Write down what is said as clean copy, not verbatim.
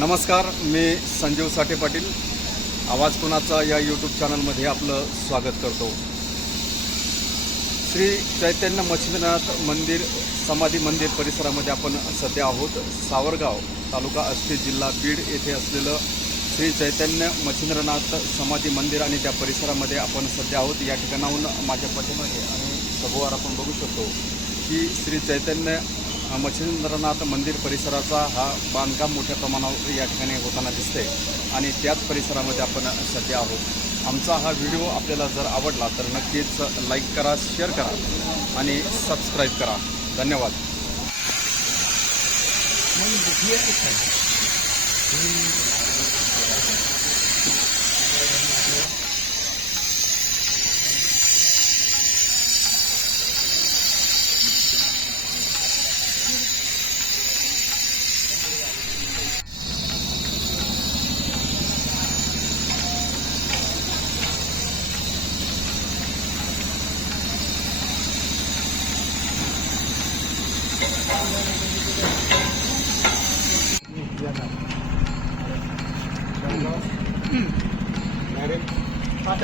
नमस्कार, मी संजीव साठे पाटील. आवाज कुणाचा या यूट्यूब चॅनलमध्ये आपलं स्वागत करतो. श्री चैतन्य मच्छिंद्रनाथ मंदिर समाधी मंदिर परिसरामध्ये आपण सध्या आहोत. सावरगाव तालुका आष्टी जिल्हा बीड येथे असलेलं श्री चैतन्य मच्छिंद्रनाथ समाधी मंदिर आणि त्या परिसरामध्ये आपण सध्या आहोत. या ठिकाणाहून माझ्या पाठीमागे आणि सभोवार आपण बघू शकतो की श्री चैतन्य मच्छिंद्रनाथ मंदिर परिसराचा हा बांधकाम मोठ्या प्रमाणावर या ठिकाणी होताना दिसते आणि त्याच परिसरामध्ये आपण सध्या आहोत. आमचा हा व्हिडिओ आपल्याला जर आवडला तर नक्कीच लाईक करा, शेअर करा आणि सबस्क्राईब करा. धन्यवाद. डायरेक्ट 7